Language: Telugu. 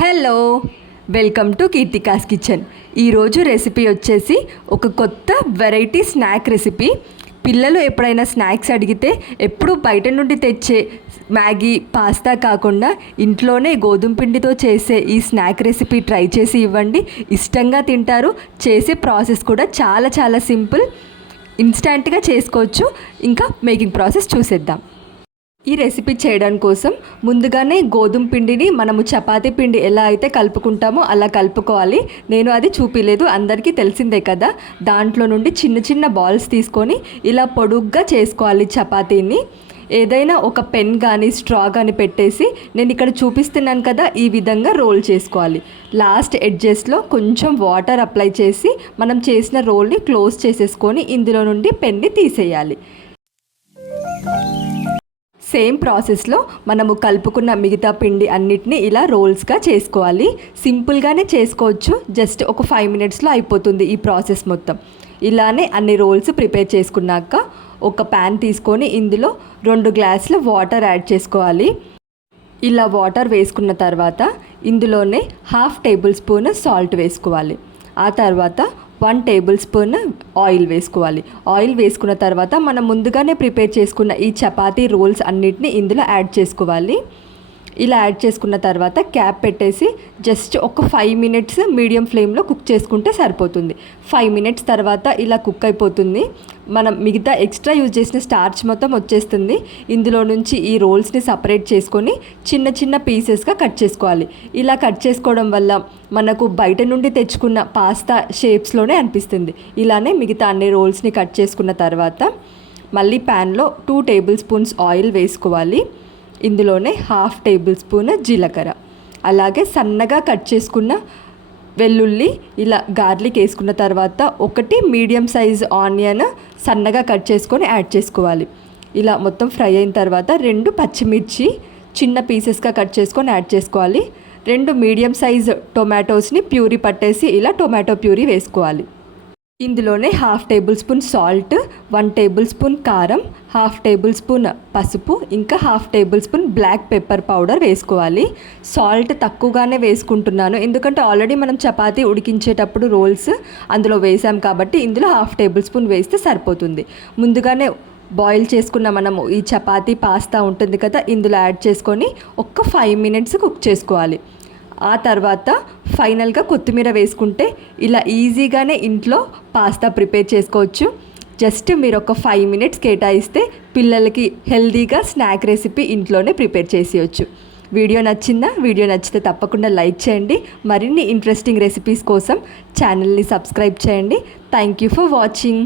Hello, welcome to Keerthika's kitchen. ఈరోజు రెసిపీ వచ్చేసి ఒక కొత్త వెరైటీ స్నాక్ రెసిపీ. పిల్లలు ఎప్పుడైనా స్నాక్స్ అడిగితే ఎప్పుడు బయట నుండి తెచ్చే మ్యాగీ, పాస్తా కాకుండా ఇంట్లోనే గోధుమ పిండితో చేసే ఈ స్నాక్ రెసిపీ ట్రై చేసి ఇవ్వండి. ఇష్టంగా తింటారు. చేసే ప్రాసెస్ కూడా చాలా చాలా సింపుల్, ఇన్స్టంట్గా చేసుకోవచ్చు. ఇంకా మేకింగ్ ప్రాసెస్ చూసేద్దాం. ఈ రెసిపీ చేయడం కోసం ముందుగానే గోధుమ పిండిని మనము చపాతీ పిండి ఎలా అయితే కలుపుకుంటామో అలా కలుపుకోవాలి. నేను అది చూపిలేదు, అందరికీ తెలిసిందే కదా. దాంట్లో నుండి చిన్న చిన్న బాల్స్ తీసుకొని ఇలా పొడుగ్గా చేసుకోవాలి చపాతీని. ఏదైనా ఒక పెన్ కానీ స్ట్రా కానీ పెట్టేసి నేను ఇక్కడ చూపిస్తున్నాను కదా, ఈ విధంగా రోల్ చేసుకోవాలి. లాస్ట్ ఎడ్జెస్లో కొంచెం వాటర్ అప్లై చేసి మనం చేసిన రోల్ని క్లోజ్ చేసేసుకొని ఇందులో నుండి పెన్ని తీసేయాలి. సేమ్ ప్రాసెస్లో మనము కలుపుకున్న మిగతా పిండి అన్నిటిని ఇలా రోల్స్గా చేసుకోవాలి. సింపుల్గానే చేసుకోవచ్చు, జస్ట్ ఒక 5 మినిట్స్లో అయిపోతుంది ఈ ప్రాసెస్ మొత్తం. ఇలానే అన్ని రోల్స్ ప్రిపేర్ చేసుకున్నాక ఒక ప్యాన్ తీసుకొని ఇందులో 2 గ్లాసుల వాటర్ యాడ్ చేసుకోవాలి. ఇలా వాటర్ వేసుకున్న తర్వాత ఇందులోనే 1/2 టేబుల్ స్పూన్ సాల్ట్ వేసుకోవాలి. ఆ తర్వాత 1 టేబుల్ స్పూన్ ఆయిల్ వేసుకోవాలి. ఆయిల్ వేసుకున్న తర్వాత మనం ముందుగానే ప్రిపేర్ చేసుకున్న ఈ చపాతీ రోల్స్ అన్నిటిని ఇందులో యాడ్ చేసుకోవాలి. ఇలా యాడ్ చేసుకున్న తర్వాత క్యాప్ పెట్టేసి జస్ట్ ఒక 5 మినిట్స్ మీడియం ఫ్లేమ్లో కుక్ చేసుకుంటే సరిపోతుంది. 5 మినిట్స్ తర్వాత ఇలా కుక్ అయిపోతుంది. మనం మిగతా ఎక్స్ట్రా యూజ్ చేసిన స్టార్చ్ మొత్తం వచ్చేస్తుంది. ఇందులో నుంచి ఈ రోల్స్ని సపరేట్ చేసుకొని చిన్న చిన్న పీసెస్గా కట్ చేసుకోవాలి. ఇలా కట్ చేసుకోవడం వల్ల మనకు బయట నుండి తెచ్చుకున్న పాస్తా షేప్స్లోనే అనిపిస్తుంది. ఇలానే మిగతా అన్ని రోల్స్ని కట్ చేసుకున్న తర్వాత మళ్ళీ ప్యాన్లో 2 టేబుల్ స్పూన్స్ ఆయిల్ వేసుకోవాలి. ఇందులోనే 1/2 టేబుల్ స్పూన్ జీలకర్ర, అలాగే సన్నగా కట్ చేసుకున్న వెల్లుల్లి, ఇలా గార్లిక్ వేసుకున్న తర్వాత 1 మీడియం సైజ్ ఆనియన్ సన్నగా కట్ చేసుకొని యాడ్ చేసుకోవాలి. ఇలా మొత్తం ఫ్రై అయిన తర్వాత 2 పచ్చిమిర్చి చిన్న పీసెస్గా కట్ చేసుకొని యాడ్ చేసుకోవాలి. 2 మీడియం సైజ్ టొమాటోస్ని ప్యూరీ పట్టేసి ఇలా టొమాటో ప్యూరీ వేసుకోవాలి. ఇందులోనే 1/2 tablespoon salt, 1 tablespoon కారం, 1/2 టేబుల్ స్పూన్ పసుపు, ఇంకా 1/2 tablespoon black pepper powder వేసుకోవాలి. సాల్ట్ తక్కువగానే వేసుకుంటున్నాను, ఎందుకంటే ఆల్రెడీ మనం చపాతీ ఉడికించేటప్పుడు రోల్స్ అందులో వేసాం కాబట్టి ఇందులో 1/2 టేబుల్ స్పూన్ వేస్తే సరిపోతుంది. ముందుగానే బాయిల్ చేసుకున్న మనము ఈ చపాతీ పాస్తా ఉంటుంది కదా, ఇందులో యాడ్ చేసుకొని ఒక 5 మినిట్స్ కుక్ చేసుకోవాలి. ఆ తర్వాత ఫైనల్గా కొత్తిమీర వేసుకుంటే ఇలా ఈజీగానే ఇంట్లో పాస్తా ప్రిపేర్ చేసుకోవచ్చు. జస్ట్ మీరు ఒక 5 మినిట్స్ కేటాయిస్తే పిల్లలకి హెల్దీగా స్నాక్ రెసిపీ ఇంట్లోనే ప్రిపేర్ చేసేయచ్చు. వీడియో నచ్చిందా? వీడియో నచ్చితే తప్పకుండా లైక్ చేయండి. మరిన్ని ఇంట్రెస్టింగ్ రెసిపీస్ కోసం ఛానల్ని సబ్స్క్రైబ్ చేయండి. Thank you for watching.